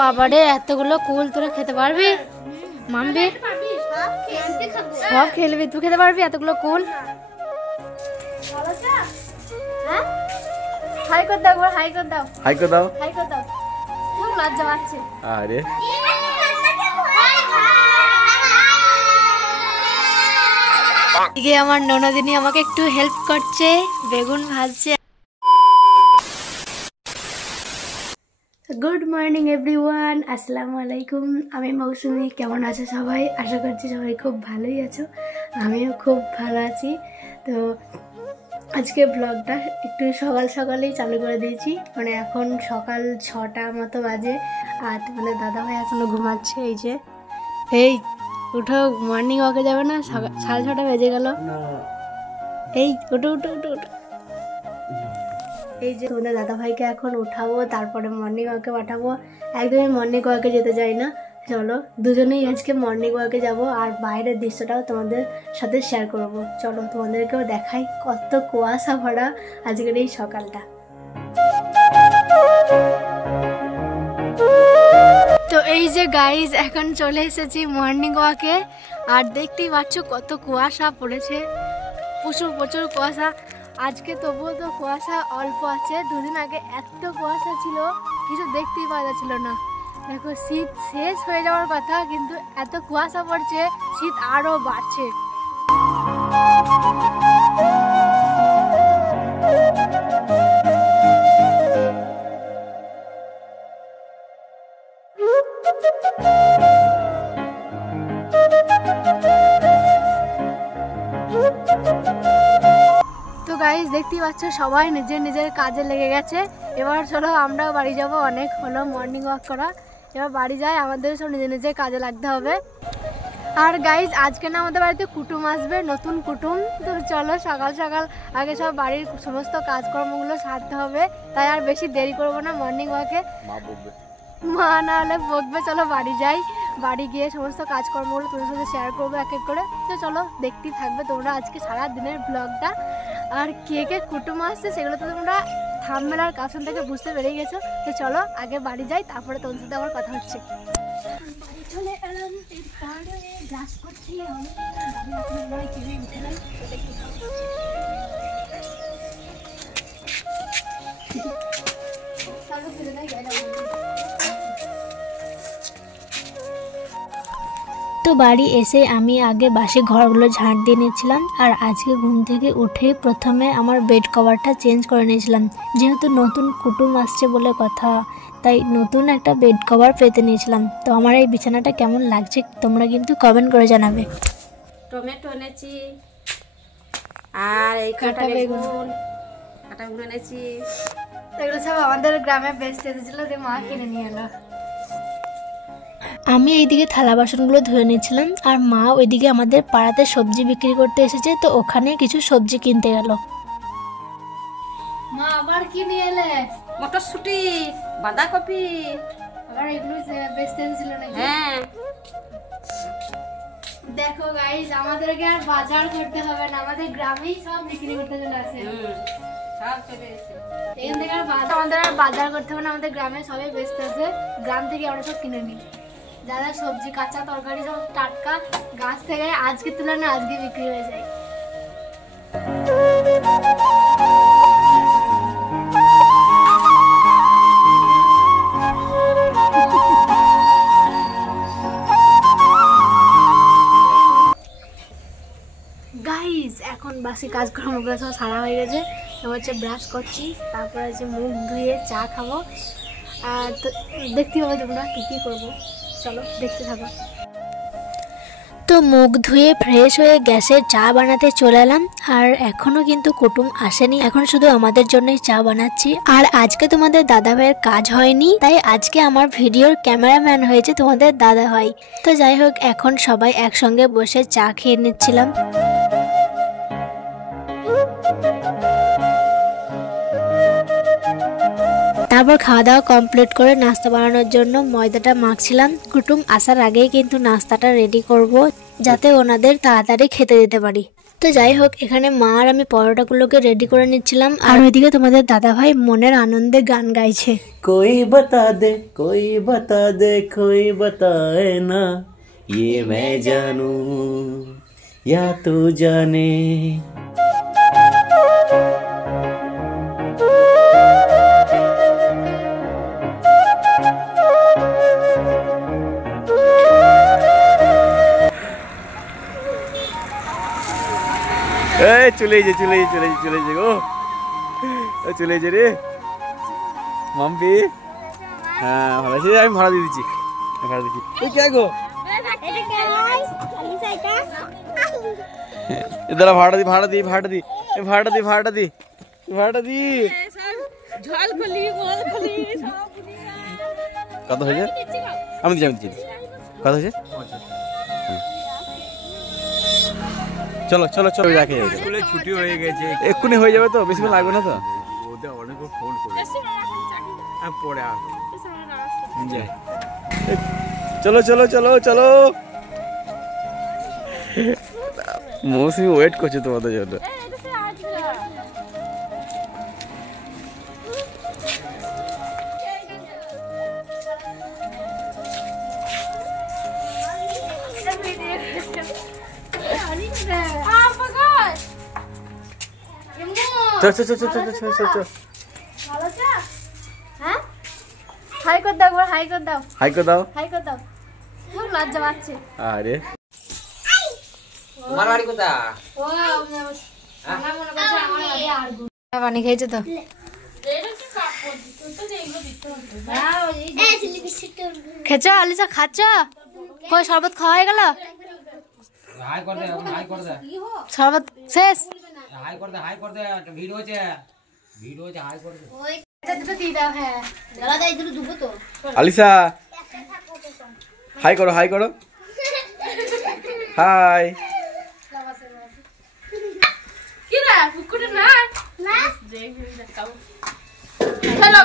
বাবারে এতগুলো কুল তোরা খেতে পারবি? মামবি সব খেলবি, তুই খেতে পারবি এতগুলো কুল? হাই করে দাও, হাই করে দাও, হাই করে দাও, হাই করে দাও। খুব লজ্জা পাচ্ছে। আরে এদিকে আমার ননদিনী আমাকে একটু হেল্প করছে, বেগুন ভাজছে। গুড মর্নিং এভরিওয়ান, আসসালামু আলাইকুম। আমি মৌসুমি। কেমন আছো সবাই? আশা করছি সবাই খুব ভালোই আছো, আমিও খুব ভালো আছি। তো আজকে ব্লগটা একটু সকাল সকালেই চালু করে দিয়েছি, মানে এখন সকাল 6টা মতো বাজে। আর তোমাদের দাদাভাই এখনো ঘুমাচ্ছে। এই যে, এই উঠো, মর্নিং ওয়াকে যাবে না? 6:30 বেজে গেল। এই উঠো উঠো উঠো উঠো। এই যে তোমাদের দাদাভাইকে এখন উঠাবো, তারপরে মর্নিং ওয়াকে পাঠাবো। একদমই মর্নিং ওয়াকে যেতে চাই না। চলো দুজনেই আজকে মর্নিং ওয়াকে যাব, আর বাইরের দৃশ্যটাও তোমাদের সাথে শেয়ার করব। চলো তোমাদেরকেও দেখাই কত কুয়াশা ভরা আজকের এই সকালটা। তো এই যে গাইজ, এখন চলে এসেছি মর্নিং ওয়াকে, আর দেখতেই পাচ্ছ কত কুয়াশা পড়েছে, প্রচুর প্রচুর কুয়াশা। আজকে তবুও তো কুয়াশা অল্প আছে, দুদিন আগে এত কুয়াশা ছিল কিছু দেখতেই পাওয়া যাচ্ছিল না। দেখো, শীত শেষ হয়ে যাওয়ার কথা, কিন্তু এত কুয়াশা পড়ছে, শীত আরও বাড়ছে। গাইস দেখতেই পাচ্ছ সবাই নিজের নিজের কাজে লেগে গেছে। এবার চলো আমরাও বাড়ি যাব, অনেক হলো মর্নিং ওয়াক করা, এবার বাড়ি যাই, আমাদের সব নিজের নিজের কাজে লাগতে হবে। আর গাইস আজকে না আমাদের বাড়িতে কুটুম আসবে, নতুন কুটুম। তো চলো সকাল সকাল আগে সব বাড়ির সমস্ত কাজকর্মগুলো সারতে হবে, তাই আর বেশি দেরি করবো না মর্নিং ওয়াকে। মা না হলে বকবে। চলো বাড়ি যাই, বাড়ি গিয়ে সমস্ত কাজকর্মগুলো তোমাদের সাথে শেয়ার করবো এক এক করে। তো চলো দেখতেই থাকবে তোমরা আজকে সারা দিনের ব্লগটা। আর কে কে কুটুম আসছে সেগুলো তো তোমরা থাম্বনেল আর ক্যাপশন থেকে বুঝতে পেরে গেছো। তো চলো আগে বাড়ি যাই, তারপরে তোমাদের সাথে আমার কথা হচ্ছে। তো বাড়ি এসে আমি আগে বাসি ঘরগুলো ঝাড় দিয়ে নিয়েছিলাম, আর আজকে ঘুম থেকে উঠে প্রথমে আমার বেড কভারটা চেঞ্জ করে নিয়েছিলাম, যেহেতু নতুন কুটুম আসছে বলে কথা, তাই নতুন একটা বেড কভার পেতে নিয়েছিলাম। তো আমার এই বিছানাটা কেমন লাগছে তোমরা কিন্তু কমেন্ট করে জানাবে। টমেটো এনেছি, আর এই কাটা বেগুন এনেছি। এগুলো সব আমাদের গ্রামে বেচতে এসেছিল, যে মা কিনে নিয়ে এলো। আমি এইদিকে থালা বাসনগুলো ধুয়ে নিয়েছিলাম, আর মা ওইদিকে আমাদের পাড়াতে সবজি বিক্রি করতে এসেছে, তো ওখানে কিছু সবজি কিনতে গেল। মা আবার কি নিয়ে এলে? মটরশুঁটি, বাঁধাকপি। আবার এগুলো বেচতে এসেছিল নাকি? হ্যাঁ। দেখো গাইস, আমাদেরকে আর বাজার করতে হবে না, আমাদের গ্রামেই সব বিক্রি করতে চলে আসে। সব চলে এসে এখান থেকে আমাদের আর বাজার করতে হবে না, আমাদের গ্রামে সবাই বেচতে আসে, গ্রাম থেকে আমরা সব কিনে নিই। যারা সবজি কাঁচা তরকারি সব টাটকা গাছ থেকে আজকে তুলনায় আজকে বিক্রি হয়ে যায়। গাইস এখন বাসি কাজকর্মগুলো সব সারা হয়ে গেছে, এবার হচ্ছে ব্রাশ করছি, তারপরে হচ্ছে মুখ ধুয়ে চা খাবো। আর তো দেখতে হবে তোমরা কী কী করবো, চলো দেখতে থাকো। তো মুখ ধুয়ে ফ্রেশ হয়ে গ্যাসে চা বানাতে চলে এলাম, আর এখনো কিন্তু কুটুম আসেনি, এখন শুধু আমাদের জন্যই চা বানাচ্ছি। আর আজকে তোমাদের দাদা ভাইয়ের কাজ হয়নি, তাই আজকে আমার ভিডিওর ক্যামেরাম্যান হয়েছে তোমাদের দাদা ভাই। তো যাই হোক, এখন সবাই একসঙ্গে বসে চা খেয়ে নিচ্ছিলাম। তারপর খাওয়া দাওয়া কমপ্লিট করে নাস্তা বানানোর জন্য ময়দাটা মাখছিলাম। কুটুম আসার আগেই কিন্তু নাস্তাটা রেডি করব, যাতে ওনাদের তাড়াতাড়ি খেতে দিতে পারি। তো যাই হোক, এখানে মা আর আমি পরোটাগুলোকে রেডি করে নিচ্ছিলাম, আর ওইদিকে তোমাদের দাদা ভাই মনের আনন্দে গান গাইছে। कोई बता दे कोई बता दे कोई बताए ना, ये मैं जानूं या तू जाने। চলে গো, চলে যে রে মাম্পি। হ্যাঁ ভালো আছে, আমি ভাড়া দিয়ে দিচ্ছি, এই কে গো? দাঁড়া, ভাড়া দি। কত হয়েছে? আমি দিচ্ছি। কত হয়েছে? চলো দেখে স্কুলে ছুটি হয়ে গেছে, এক্ষুনি হয়ে যাবে তো, বেশিক্ষণ লাগবে না তো। ওদের অনেক ফোন করে পরে আসো। চলো মৌসুমি ওয়েট করছে তোমাদের জন্য। হাই কর দাও। খুব লজ্জা পাচ্ছে। আরে তোমার বাড়ি কোথায়? পানি খেয়েছে তো। খেয়েছ আলিসা? খাচ্ছ? কই শরবত খাওয়া হয়ে গেল? শরবত শেষ? আলিসা হাই করো। হাই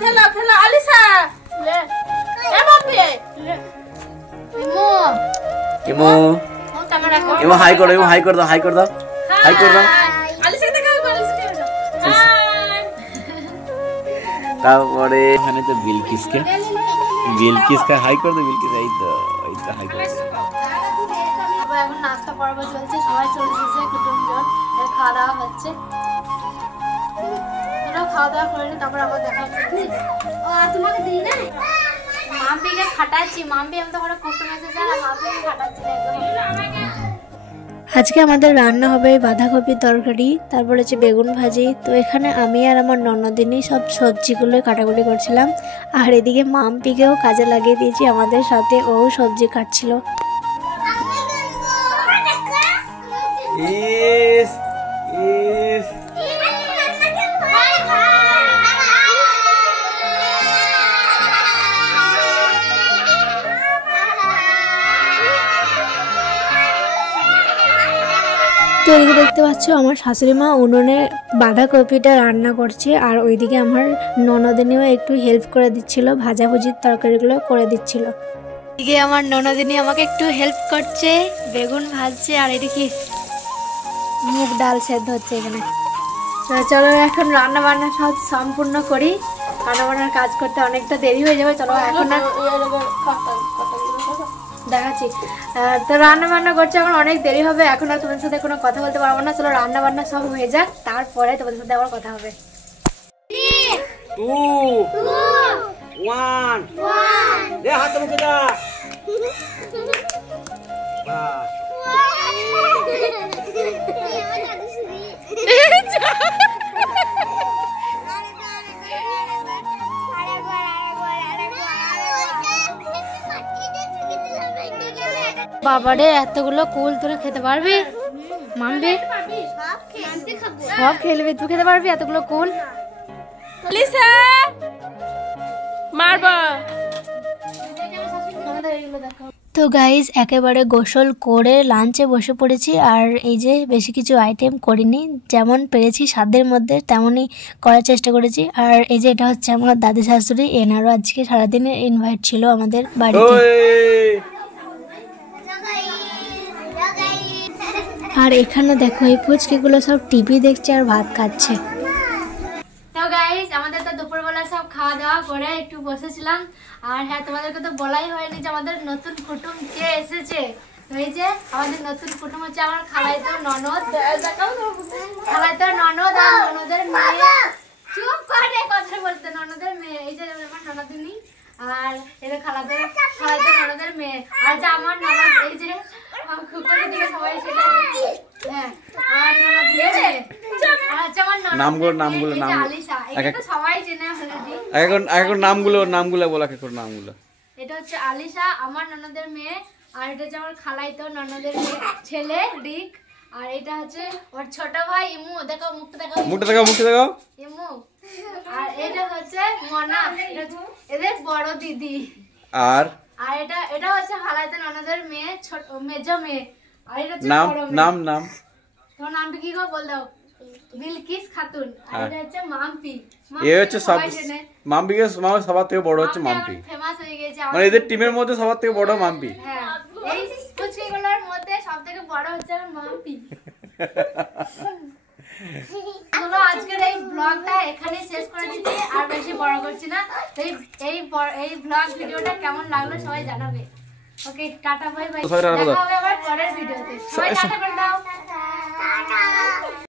খেলো আলিসা। হাই করে দাও। তারপরে এখানে তো বিলকিসকে হাই করে দাও। বিলকিস এই তো হাই করে দাও। এখন নাস্তা পর্ব চলছে, সবাই চলে এসেছে, কুটুমজন খাওয়া দাওয়া হচ্ছে। খাওয়া দাওয়া করে নি, তারপর আবার দেখা হচ্ছে। তোমাকে দিই না, মাম্পিকে খাটাচ্ছি। মাম্পি আমি তো কোনো কুটুম এসেছে আর মাম্পিকে খাটাচ্ছি। আজকে আমাদের রান্না হবে বাঁধাকপির তরকারি, তারপর হচ্ছে বেগুন ভাজি। তো এখানে আমি আর আমার ননদিনী সব সবজিগুলো কাটাকুটি করছিলাম, আর এদিকে মাম্পিকেও কাজে লাগিয়ে দিয়েছি আমাদের সাথে, ও সবজি কাটছিল। তো এদিকে দেখতে পাচ্ছ আমার শাশুড়ি মা উনুনে বাঁধাকপিটা রান্না করছে, আর ওইদিকে আমার ননদিনীও একটু হেল্প করে দিচ্ছিল, ভাজাভুজির তরকারিগুলো করে দিচ্ছিল। এদিকে আমার ননদিনী আমাকে একটু হেল্প করছে, বেগুন ভাজছে, আর এদিকে মুগ ডাল সেদ্ধ হচ্ছে এখানে। তো চলো এখন রান্না বান্না সব সম্পূর্ণ করি, রান্না বান্নার কাজ করতে অনেকটা দেরি হয়ে যাবে। চলো এখন দেখাচ্ছি। তো রান্না বান্না করছে, এখন অনেক দেরি হবে, এখন আর তোমাদের সাথে কোনো কথা বলতে পারবো না। চলো রান্না বান্না সব হয়ে যাক, তারপরে তোমাদের সাথে আবার কথা হবে। 2 1 দে হাত মুখে দা। বাবারে এতগুলো কুল তোরা খেতে পারবি? মাম্পি সব খেলবি, তুই খেতে পারবি এতগুলো কুল? তো গাইজ একেবারে গোসল করে লাঞ্চে বসে পড়েছি, আর এই যে বেশি কিছু আইটেম করিনি, যেমন পেরেছি সাধ্যের মধ্যে তেমনই করার চেষ্টা করেছি। আর এই যে এটা হচ্ছে আমার দাদি শাশুড়ি, এনারও আজকে সারাদিনের ইনভাইট ছিল আমাদের বাড়িতে। আর এখানে দেখো এই পুচকিগুলো সব টিভি দেখছে আর ভাত খাচ্ছে। তো গাইস আমাদের তো দুপুরবেলা সব খাওয়া দাওয়া করে একটু বসেছিলাম। আর হ্যাঁ, তোমাদেরকে তো বলাই হয়নি যে আমাদের নতুন কুটুম কে এসেছে। তো এই যে আমাদের নতুন কুটুম হচ্ছে আমার খালাইতো ননদ, খালাইতো ননদ আর ননদের মেয়ে। চুপ করে কথা বলতে, ননদের মেয়ে। এই যে আমার ননদিনী আর এটা খালাইতো ননদের মেয়ে। আর যে আমার ননদ, এই যে খুকুরের দিকে সবাই সেটা, হ্যাঁ, আর ননদিনী এটা হচ্ছে আলিশা, আমার ননদের মেয়ে। আর এটা হচ্ছে আমার খালাইতো ননদের মেয়ে ছেলে রিক। আর এটা হচ্ছে ওর ছোট ভাই ইমু। দেখো মুখটা দেখাও ইমু। আর এটা হচ্ছে মনা, এদের বড় দিদি। আর এটা হচ্ছে খালাইতো ননদের মেয়ে, ছোট মেজো মেয়ে। আর এটা হচ্ছে নাম তোমার নামটা কি গো বল দাও? বিলকিস খাতুন। আর এটা হচ্ছে মাম্পি। এই হচ্ছে সব মাম্পিকে সবার থেকে বড় হচ্ছে মাম্পি, ফেমাস হয়ে গেছে মানে এদের টিমের মধ্যে সবার থেকে বড় মাম্পি। হ্যাঁ, এই কুচিগুলোর মধ্যে সবথেকে বড় হচ্ছে আমার মাম্পি। চলো আজকের এই ব্লগটা এখানে শেষ করে দিচ্ছি, আর বেশি বড় করছি না। এই ব্লগ ভিডিওটা কেমন লাগলো সবাই জানাবে। ওকে, টাটা বাই বাই। দেখা হবে আবার পরের ভিডিওতে। সবাই টাটা করে দাও।